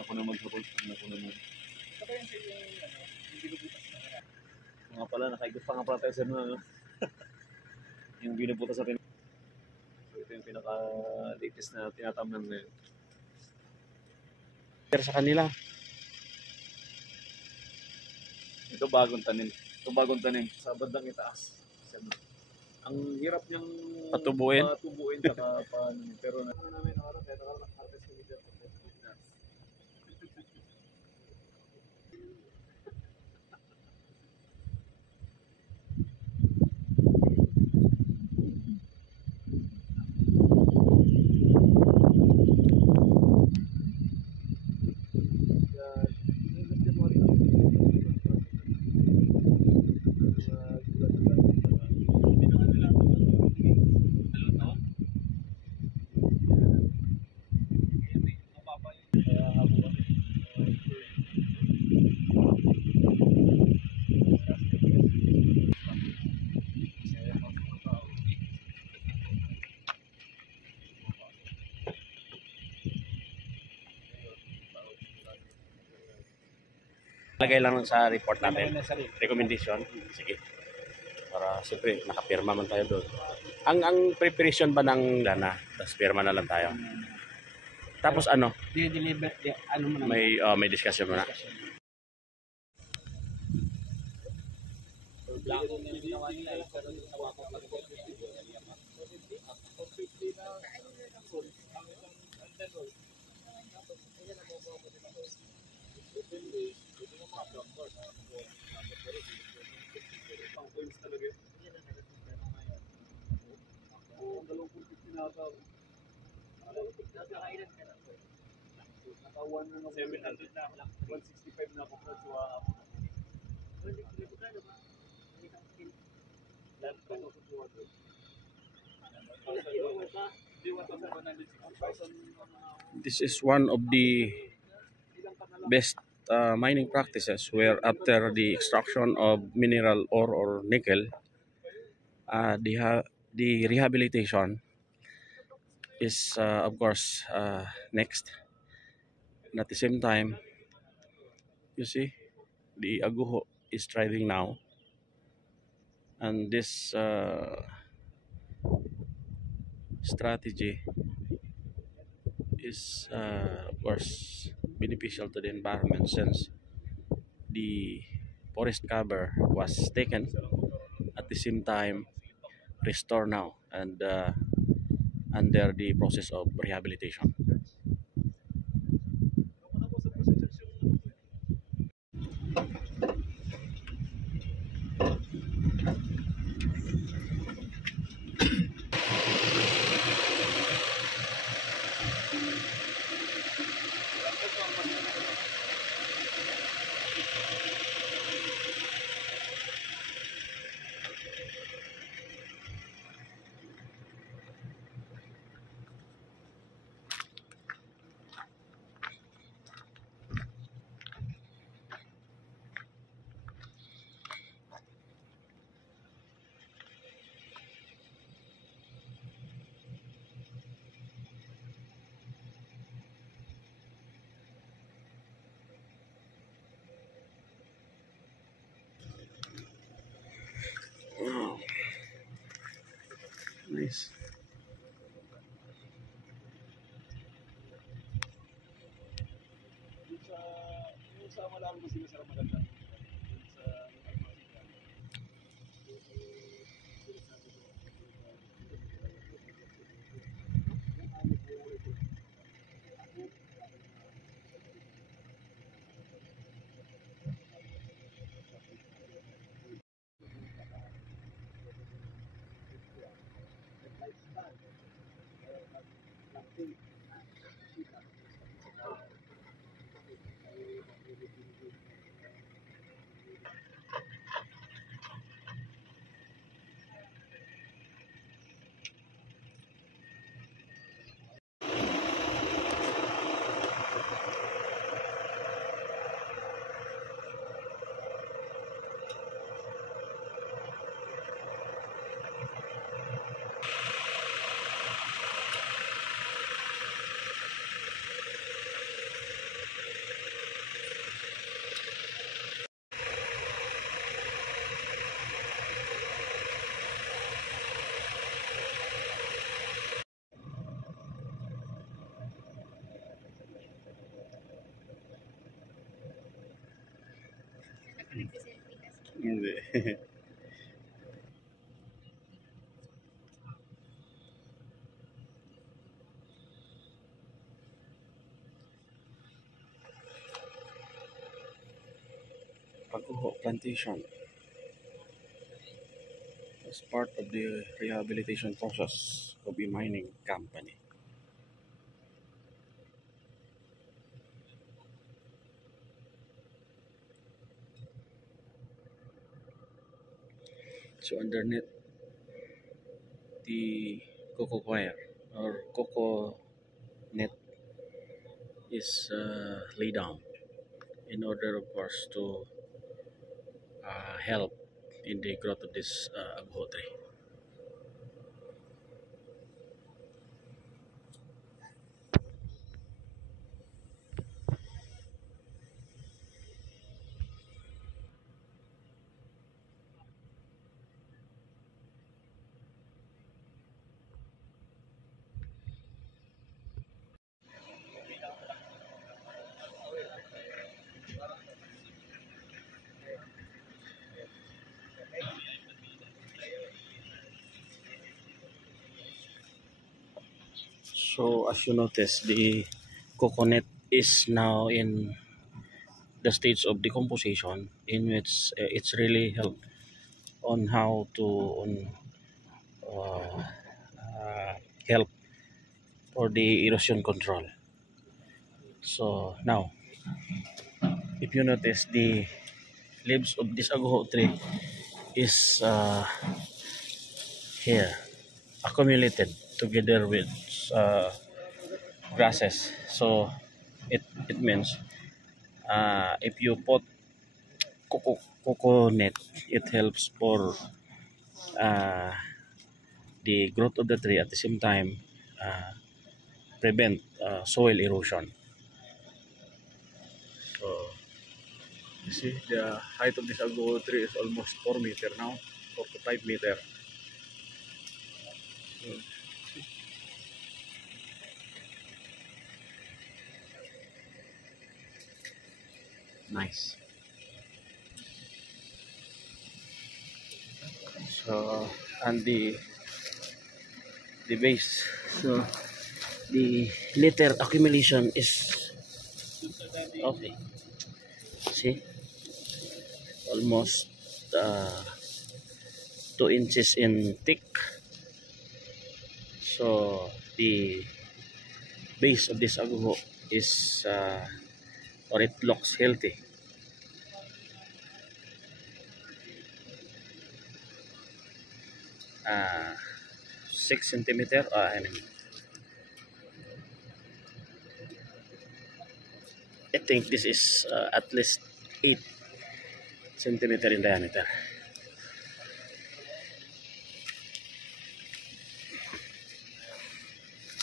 ako na maghabol. Ako naman. Saka yung sa yung binubutas na. Mga pala, nakaigos pa nga pala tayo sa mga yung binubutas sa So ito yung pinaka-latest na tinatamnan ngayon. Pero sa kanila. Ito bagong tanim. Ito bagong tanim. Sa bandang itaas. Ang hirap niyang Patubuin. Saka paano. Pero namin nakarap. Kaya nakarap-harvest kami dyan. Lagay lang sa report natin. Recommendation. Sige. Para siyempre nakapirma man tayo doon. Ang preparation ba ng dana? Tapos pirma na lang tayo. Tapos ano? Di-deliver, ano mo na. May discussion muna. Blanco na yung ginawa nila. Pero ginawa ko pa rin. Ang points talaga yun. Ang 250 na ata. Naka-1 na ako. 700 na. 165 na ako. This is one of the best mining practices where after the extraction of mineral ore or nickel, the rehabilitation is of course next. And at the same time, you see, the Aguho is thriving now, and this strategy is of course beneficial to the environment since the forest cover was taken, at the same time restored now and under the process of rehabilitation. Wow. Nice. Yung sa malaman mo sila sa maganda. Hindi. Pakuho Plantation as part of the rehabilitation process of a mining company. So underneath the cocoa wire or cocoa net is laid down in order, of course, to help in the growth of this agho tree. So as you notice, the coconut is now in the stage of decomposition, in which it's really helped on how to uh, uh, help for the erosion control. So now, if you notice, the leaves of this agho tree is here accumulated together with uh, grasses. So it means if you put coconut, it helps for uh, the growth of the tree, at the same time prevent soil erosion. So you see the height of this agho tree is almost 4 meter now, 4 to 5 meter. Nice. So and the base, so the litter accumulation is okay. See, almost 2 inches in thick. So the base of this agho is or it looks healthy. uh, 6 centimeter, I think this is at least 8 centimeter in diameter.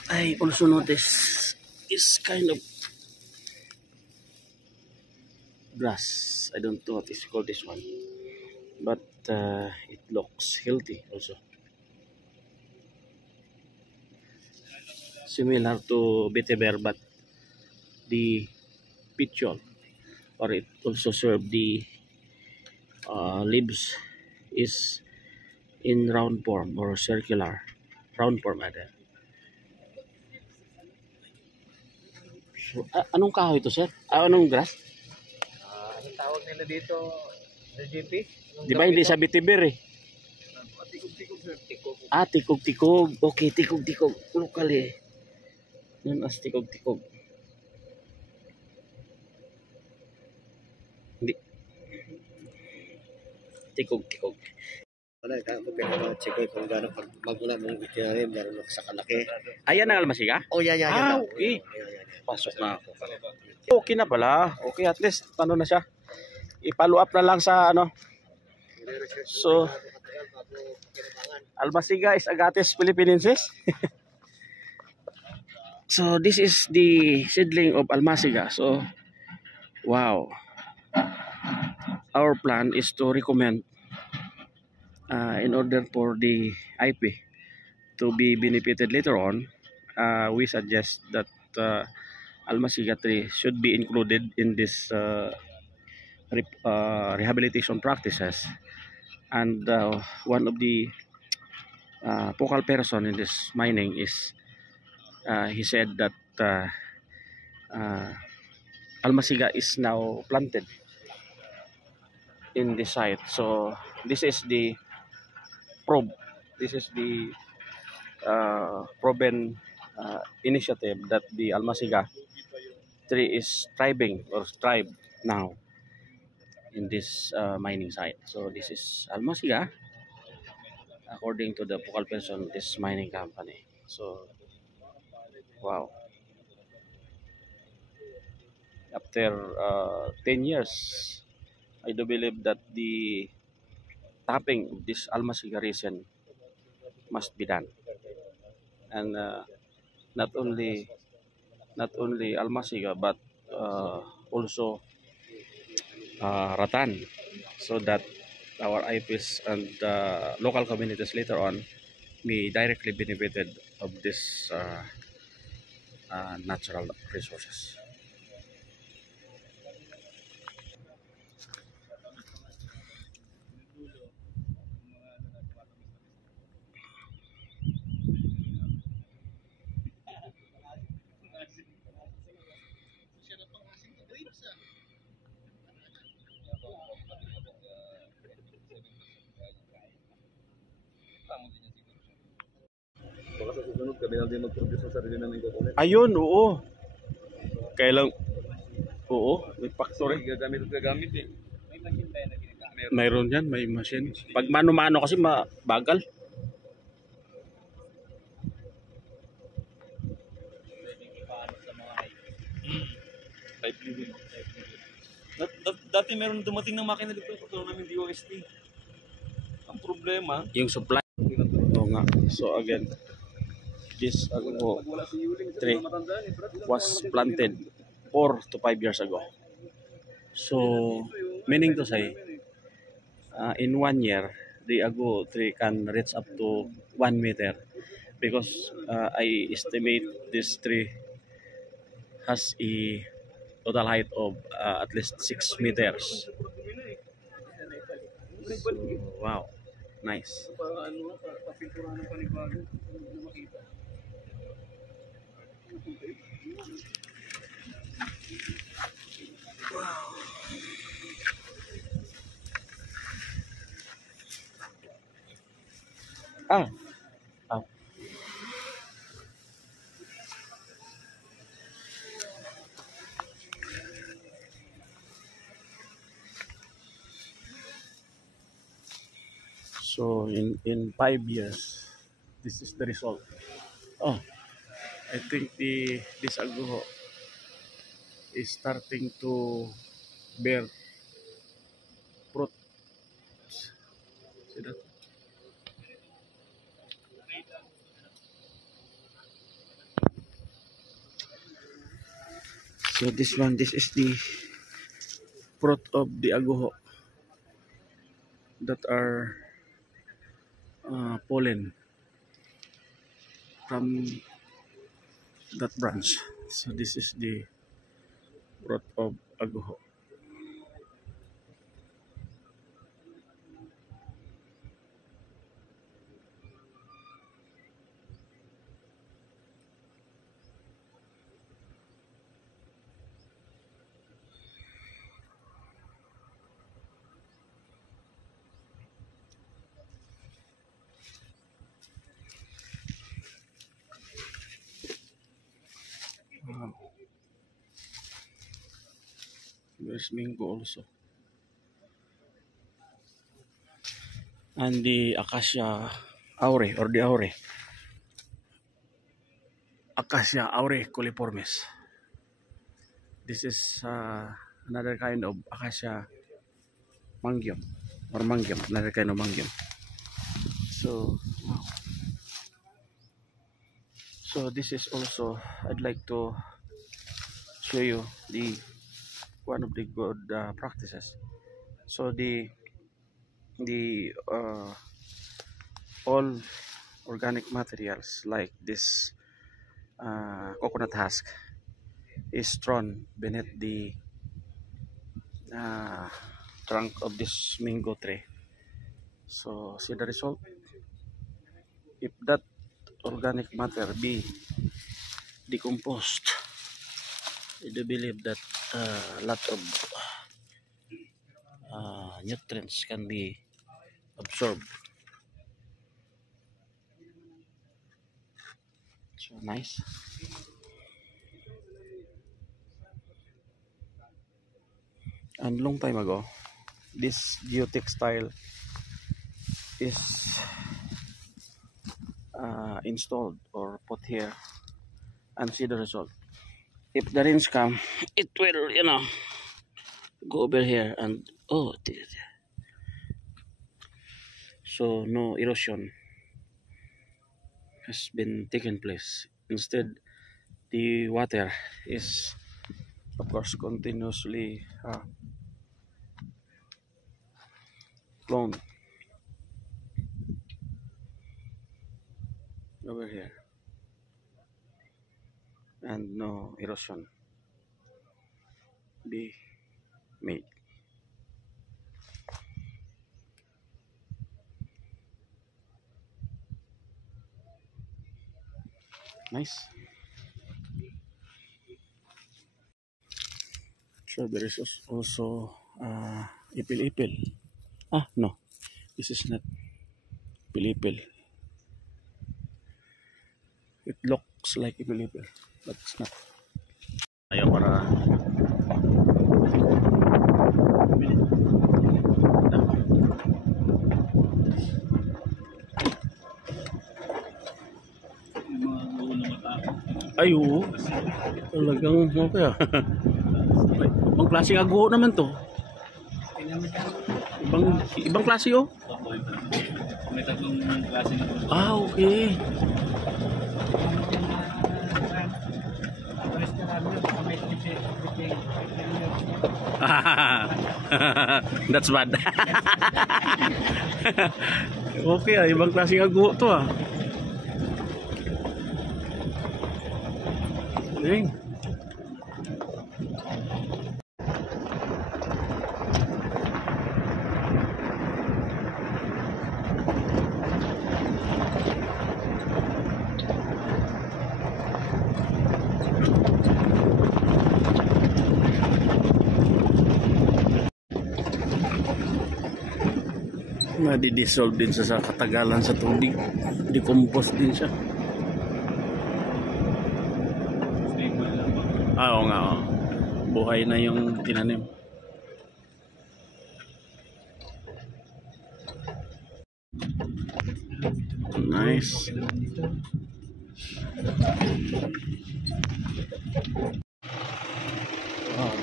I also notice this kind of grass. I don't know what is called this one, but it looks healthy also. Similar to vetiver, but the petiole, or it also serve the leaves, is in round form or circular round form rather. So, anong kahoy ito, sir? Anong grass? Anong tawag nila dito? The GP? Di ba hindi sa vetiver eh? Tikog-tikog sir. Tikog. Tikog-tikog. Okay, tikog-tikog. Local eh. Known as tikog-tikog. Hindi. Tikog-tikog. Wala, ako pinaka-check ko kung gano'n pag magmula mong itinalim, gano'n sa kalaki. Ayan ang almasiga? Oh, yan. Okay. Yan. Pasok na ako. Okay na pala. Okay, at least ano na siya. I-follow up na lang sa ano. So, almasiga is Agathis philippinensis. So, this is the seedling of almasiga. So, wow. Our plan is to recommend in order for the IP to be benefited later on. We suggest that almasiga tree should be included in this rehabilitation practices, and one of the focal person in this mining is he said that almasiga is now planted in this site. So this is the probe. This is the proven initiative that the almasiga tree is thriving or thrive now in this mining site. So this is almasiga according to the focal person of this mining company. So wow, after 10 years, I do believe that the tapping of this almasiga resin must be done, and not only almasiga but also rattan, so that our IPs and local communities later on may directly benefited of this natural resources. Baka sa susunod kami na din mag-produce ng sarili namin coconut. Ayun, oo. Kailang, oo, may factory. Gagamit eh. Mayroon yan, may machine. Pag mano-mano kasi mabagal. Type living. Dati meron dumating ng makina dito, patulong namin DOST. Ang problema, Yung supply. Oo nga. So again, this tree was planted 4 to 5 years ago. So, meaning to say, in 1 year, the ago tree can reach up to 1 meter, because I estimate this tree has a total height of at least 6 meters. So, wow, nice. papinturahan ng panibago na makita. Ah, ah. So in 5 years, this is the result. Oh, I think this aguho is starting to bear fruit. See that? So this one, this is the fruit of the aguho that are pollen from that branch. So this is the fruit of aguho. There's mango also. And the acacia aure, or the aure. Acacia aure coliformis. This is another kind of acacia mangyom, or mangyom, another kind of mangyom. So, wow. So this is also, I'd like to show you the one of the good practices. So the all organic materials like this coconut husk is thrown beneath the trunk of this mango tree. So see the result. If that organic matter be decomposed, I do believe that a lot of nutrients can be absorbed. So nice. And long time ago, this geotextile is installed or put here, and see the result. If the rains come, it will, go over here and so no erosion has been taken place. Instead, the water is, of course, continuously flown over here, and no erosion be made. Nice. So there is also ipil-ipil. No, this is not ipil-ipil. It looks like ipil-ipil, but it's not. Ayaw para ay, oo. Talagang okay ah. Ibang klaseng ago naman to. Ibang klase oh. May tatlong klase na. Okay. That's bad. Okay ah, ibang klaseng ago to ah. Dang. Nadi-dissolve din siya sa katagalan sa tubig. Decompose din siya. Oo nga, oh. Buhay na yung tinanim. Nice. Wow.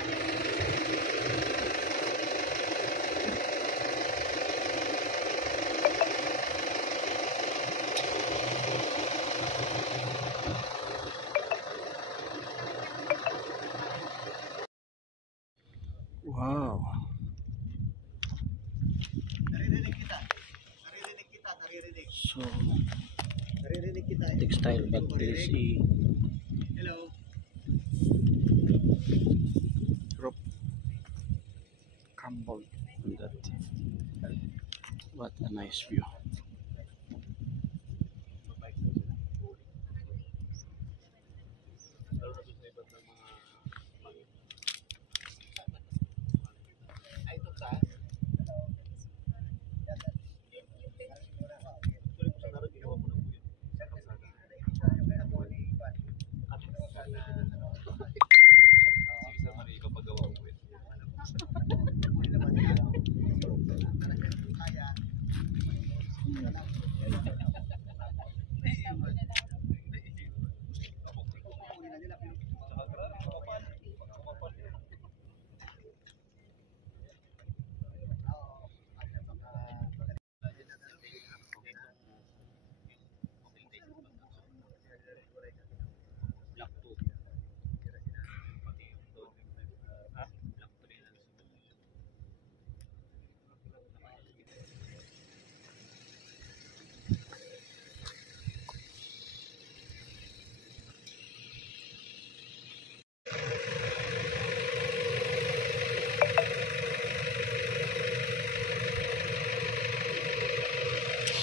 Wow. Naririnig kita. So, Naririnig kita. textile, but there is a Hello. rope crumbled on that. What a nice view.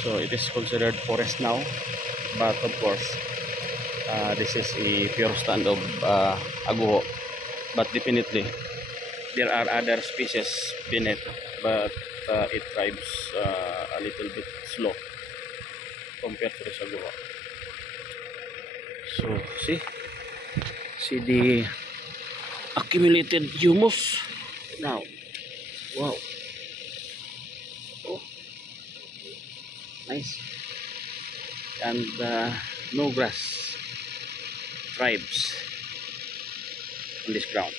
So it is considered forest now, but of course this is a pure stand of aguho, but definitely there are other species beneath, but it thrives a little bit slow compared to the aguho. So see the accumulated humus now. Wow. Oh, nice. And no grass thrives on this ground,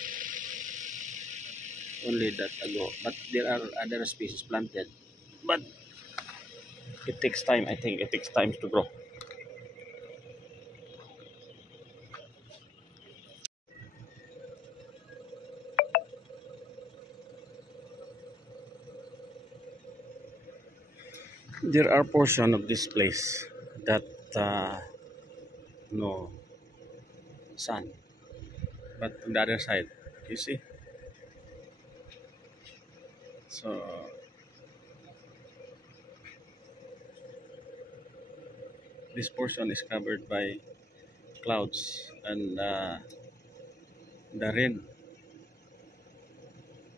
only that ago, but there are other species planted, but it takes time. I think it takes time to grow. There are portion of this place that no sun, but on the other side, you see, so this portion is covered by clouds, and the rain,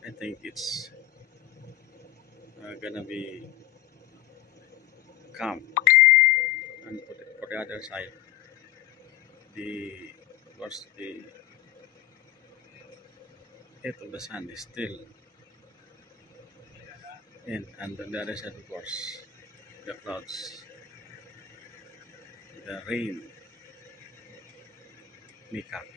I think it's gonna be calm. And for the other side, the of course the heat of the sun is still in, and on the other side, of course, the clouds, the rain may come.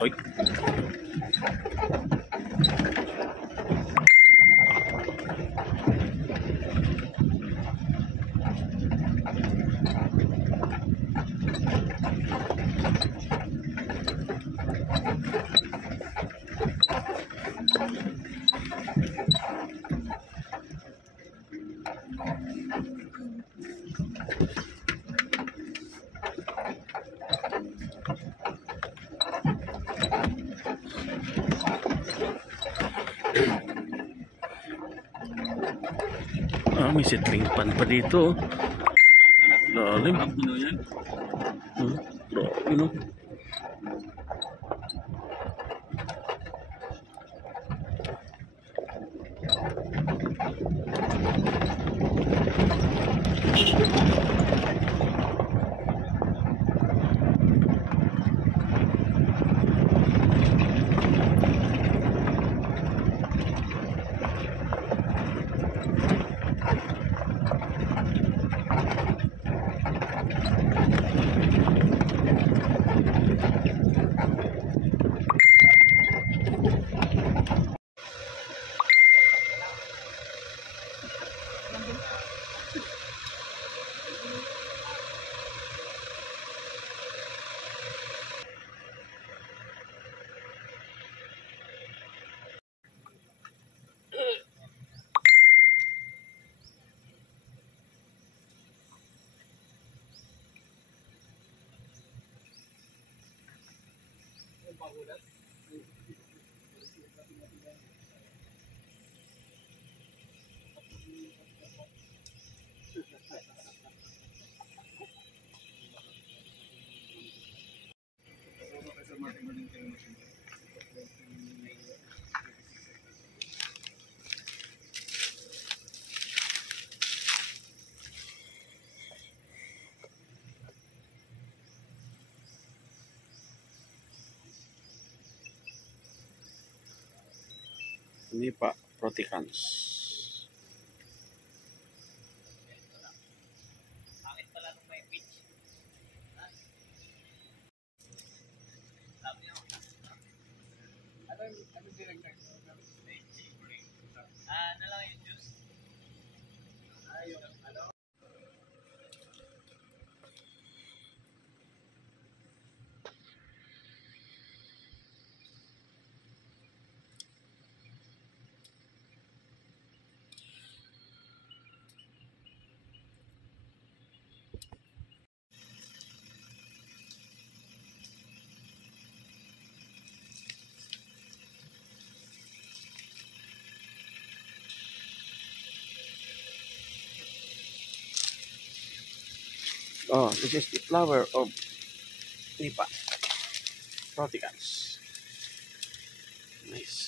Oy. May ceiling fan pa dito. Lalim. Ano yan? Grabe, no? Nipa proticans. Oh, this is the flower of Nipa Proticans. Nice.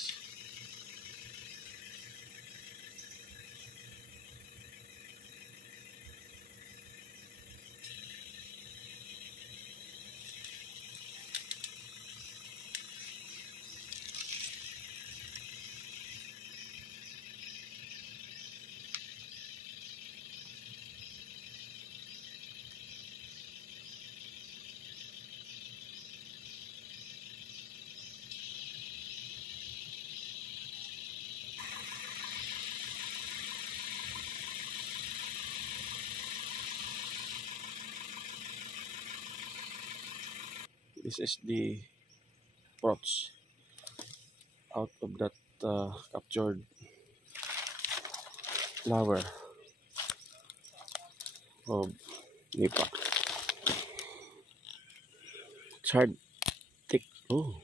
This is the prots out of that captured flower of Nipa. It's hard, thick. Oh,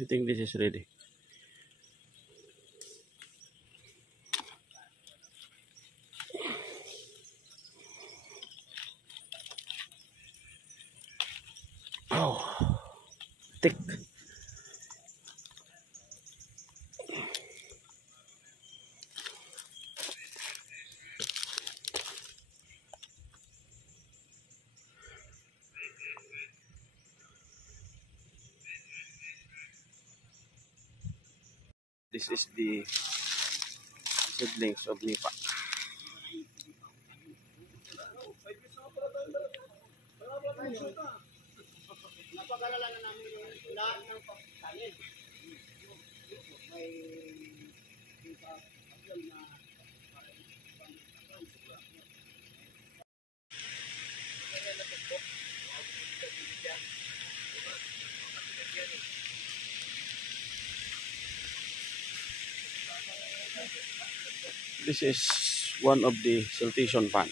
I think this is ready. Oh, thick. This is the seedlings of Nipa. This is one of the siltation pan.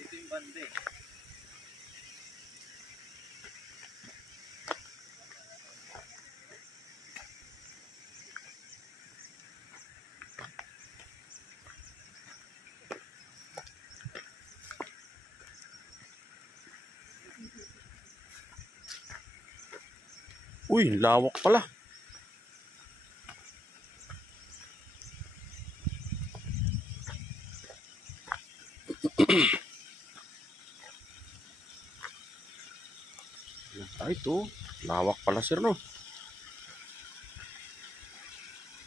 Dito yung banda eh. Uy, lawak pala. Ay, ito. Lawak pala, sir, no?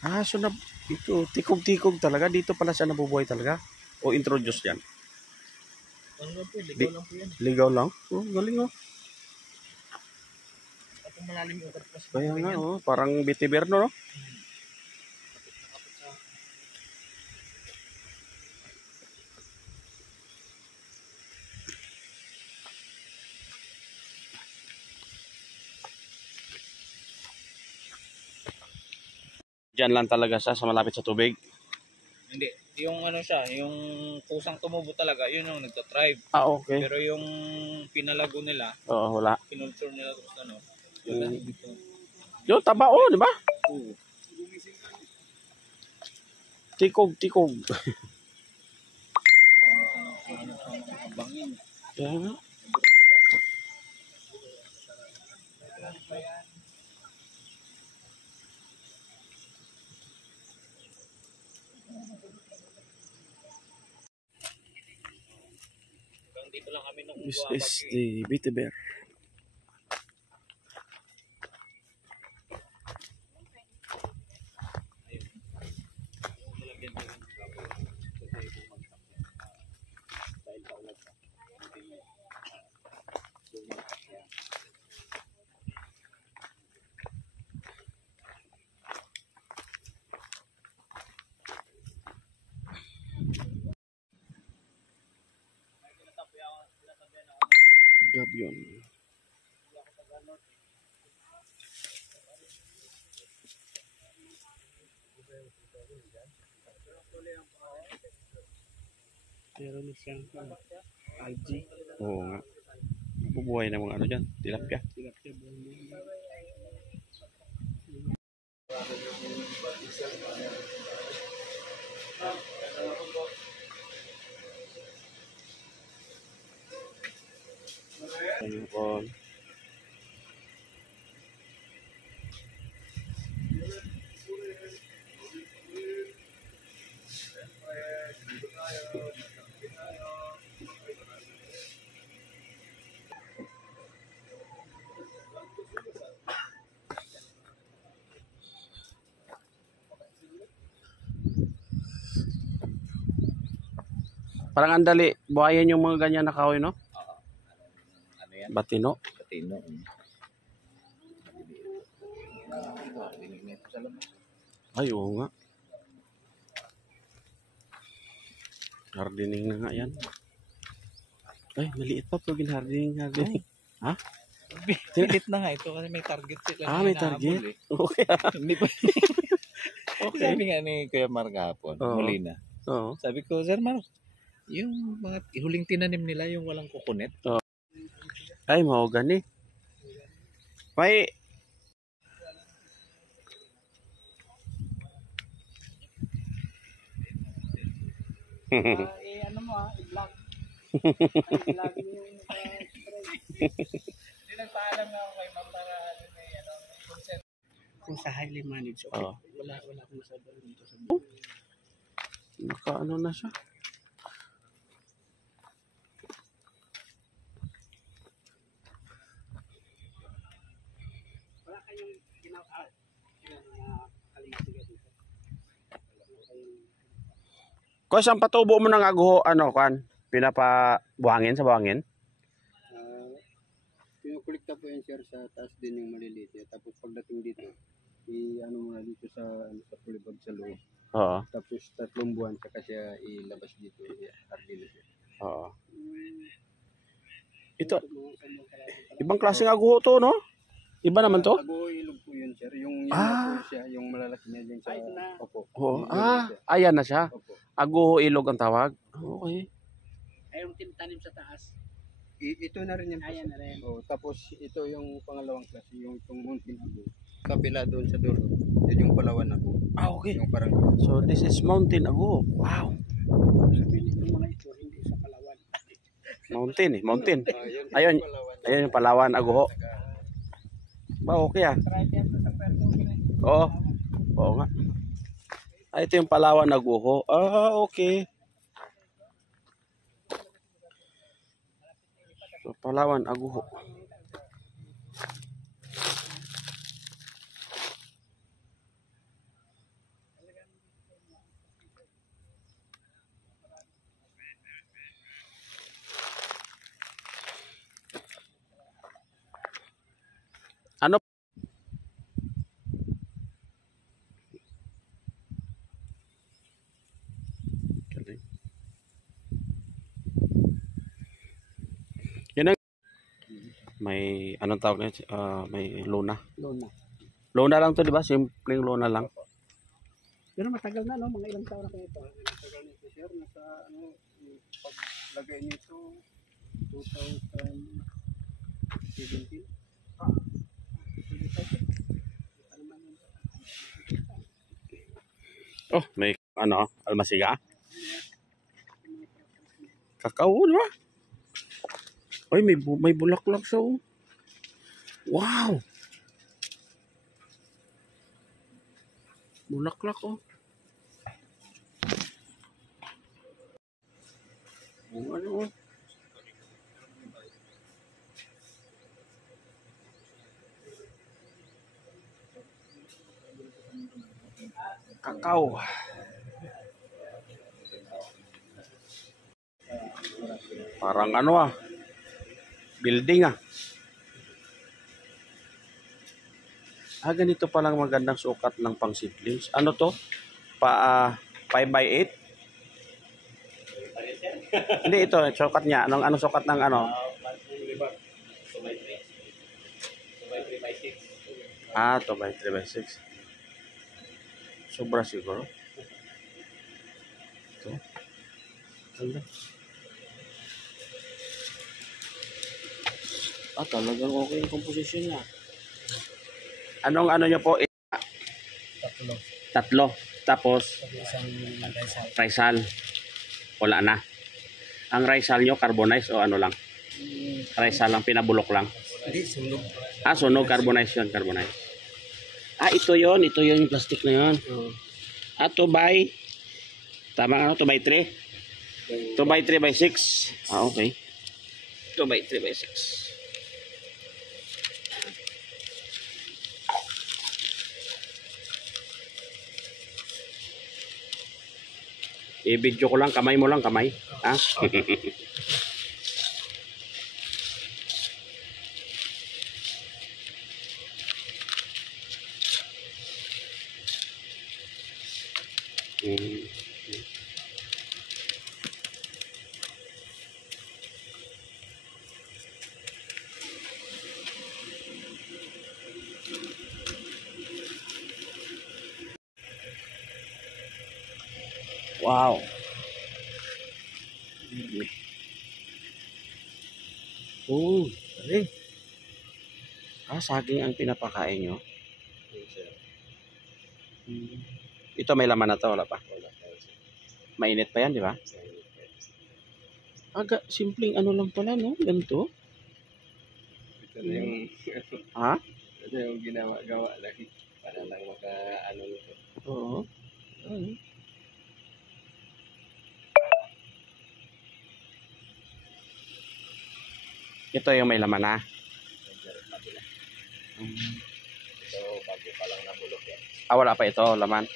Ah, so na, ito, tikog-tikog talaga. Dito pala siya nabubuhay talaga. O introduce yan? Ano po, ligaw lang po yan. Ligaw lang? Oh, galing, oh. At malalim yung ugat mas Kaya nga, oh. Parang bitiberno, no? Diyan lang talaga siya sa malapit sa tubig. Hindi. Yung ano siya, yung kusang tumubo talaga, yun yung nagtatribe. Ah, okay. Pero yung pinalago nila, Oo, wala. pinulture nila tapos ano, wala dito. Yo, taba, oh, di ba? Oo. Tikog. ano sa mga bangin. Kaya nga. Hanggang dito lang kami nung This is the Bete Bear. Gabion. Meron siyang algae. Oo nga. Nabubuhay ng mga ano dyan. Tilapia. Ayun. Parang andali, buhayin yung mga ganyan na kahoy, no? Ano yan? Batino. Katino. Dinig nito sa labas. Ay, oo nga. Hardening na nga yan. Ay, maliit pa pero hardening. Ha? Pilit na nga ito kasi may target sila. Ah, may target? Okay. Hindi pa. Okay. Sabi nga ni Kuya Mark hapon, Oo. muli na. Oo. Sabi ko, Sir Mark, yung mga huling tinanim nila, yung walang kukunet. Ay, mau gani. May Ano mo i-vlog. I-vlog mo yung Hindi nagpaalam nga ako kay Ma'am para may consent. kung sa highly managed. Okay. Oo. Wala akong masabi dito sa naka ano na siya. wala kayong ginawa kalimatiga dito. Kung saan patubo mo ng aguho, ano, kan? Pinapabuhangin sa buhangin? Pinukulikta po yan sir sa taas din yung maliliit. Tapos pagdating dito, i-ano mo na dito sa pulibag sa loob. Oo. Tapos 3 buwan saka siya ilabas dito. I-hardin na siya. Oo. Ito, ibang klaseng aguho to, no? Iba naman to? Ago ilog po yun sir. Yung Ah. po siya, yung malalaki niya dyan sa opo. Oo. Yung Ah, siya. ayan na siya. Opo. Aguho ilog ang tawag. Okay. Ayun tinatanim sa taas. Ito na rin yan. Ayan na rin. Tapos ito yung pangalawang klase, yung itong mountain ago. Kapila doon sa dulo. Yun yung Palawan ago. Ah, okay. Yung parang So, this is mountain aguho. Wow. sabihin yung mga ito hindi sa Palawan. Mountain eh. Mountain. Yun, Ayun. Palawan. Ayun yung Palawan aguho. Ba, okay ah. Try yan sa Puerto Rico. Oo. Oo nga. Ah, ito yung Palawan aguho. Ah, okay. So, Palawan aguho. Ano? Galing. Yan ang may anong tawag na may luna. Lona. Luna lang to, di ba? Simpleng luna lang. Pero matagal na no, mga ilang taon na kayo ito. Matagal na ito sir, nasa ano, yung paglagay nito 2017. Oh, may ano, almasiga. Kakao, di ba? Ay, may bulaklak siya. Oh. Wow! Bulaklak, oh. Ano, oh. Kakao. Parang ano building ganito palang magandang sukat ng pang seedlings. Ano to? 5x8? Hindi, ito, sukat niya. Anong sukat ng ano? 2x3x6. Sobra siguro. Ito. Talagang okay yung composition niya. Anong ano niyo po? Tatlo. Tapos Rizal. Wala na. Ang Rizal nyo, carbonize o ano lang? Rizal lang, pinabulok lang. Hindi, sunog. Sunog, carbonize yun, carbonize. Ito yun yung plastic na yun. 2 by, tama 2 by 3? 2 by 3 by 6. Okay. 2 by 3 by 6. I-video ko lang, kamay mo lang, kamay. Wow. Saging ang pinapakain nyo. Ito may laman na to, wala pa? Mainit pa yan, di ba? Simpleng ano lang pala, no? Ganito. Ito na yung ito yung gawa lagi para lang maka-ano nito. Oo. Ito yung may laman na. Ito bago pa lang nabulok yan. Wala pa ito, laman.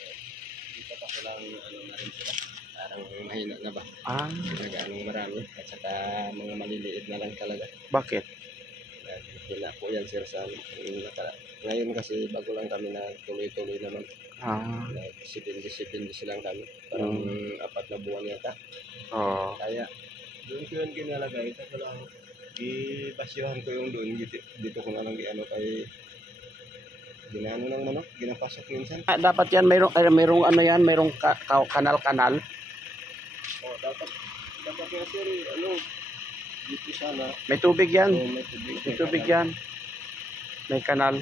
Dito pa lang ano na rin sila. Parang mahina na ba? Nag-anong marami. At saka mga maliliit na lang talaga. Bakit? Hina po yan sir sa ngayon kasi bago lang kami na tuloy-tuloy naman. Nag-70 lang kami. Parang 4 na buwan yata. Kaya doon ko yun kinalagay. Ito ko lang i-basyuhan ko yung doon. Dito ko na lang kay ginano ng manok. Ginapasok minsan. Dapat yan, mayroong ano yan, mayroong kanal-kanal. Dapat nga sir, dito sana. May tubig yan. May tubig yan. May kanal.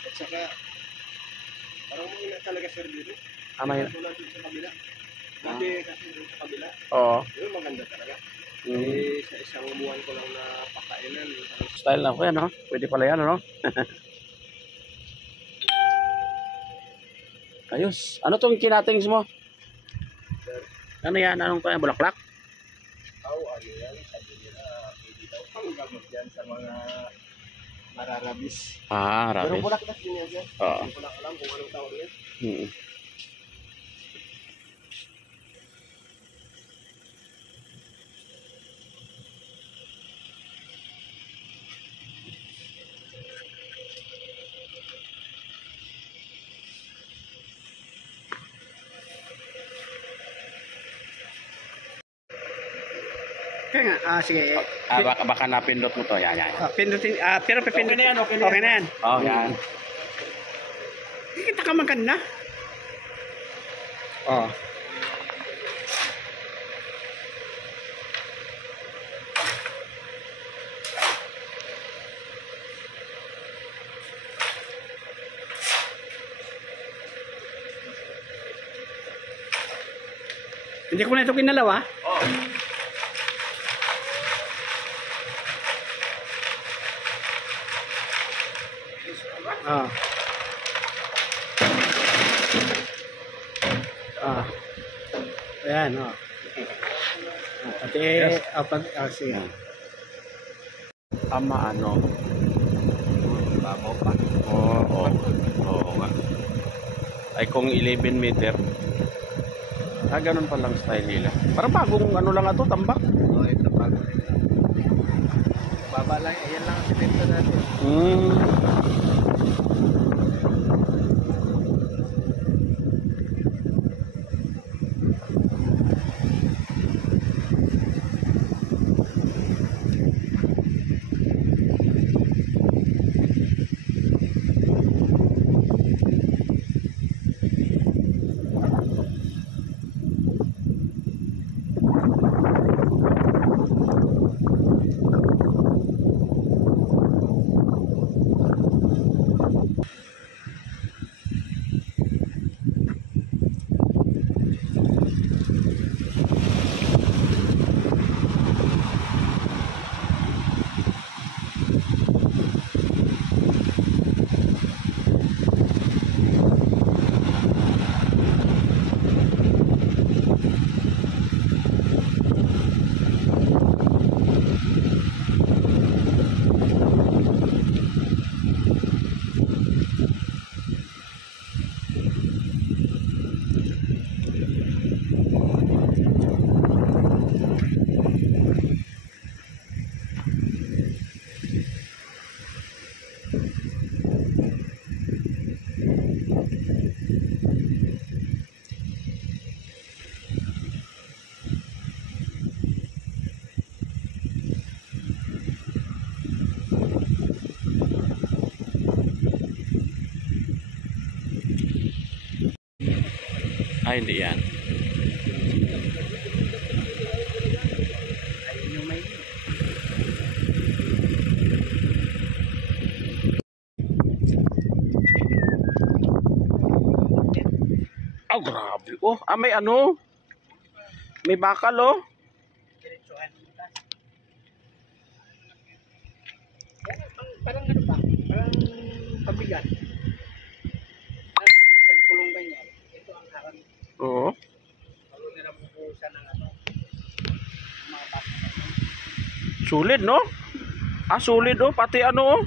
At saka, parang mahina talaga sir dito. Mahina. Tulad dito sa kabila. Dati kasi dito sa kabila. Oo. Yun maganda talaga. Sa isang buwan ko lang na pakainan. Style na ko yan, Pwede pala yan, Ayos. Ano tong kinatings mo? Ano yan? Anong kaya? Bulaklak? Ano yan? Sabi nila, pwede daw pang gamot yan sa mga mararabis. Rabis. Pero bulaklak din yan, sir. Oo. Hindi ko lang alam kung anong tawag yan. Kaya nga, sige. Baka napindot mo to. Yan. Pindutin, pero pipindot. Okay na yan. Yan. Kita ka maganda. Hindi ko na ito kinalaw, Ah. Ah. Ayan, oh. Pati, sige. Tama ano? Babaw pa. Oo, oo nga. Ay kung 11 meter. Ganun pa lang style nila. Parang bagong ano lang ito, tambak. Oo, ito bago nila. Baba lang, ayan lang ang sinenta natin. Hindi yan. Oh, grabe. Oh, may ano? May bakal, oh. Parang ano ba? Parang pabigat. Nasa kulong ganyan. Ito ang harang. Oo. Pag nirabubusan ng ano. Mga bata. Sulit, no? Sulit, oh. Pati ano, oh.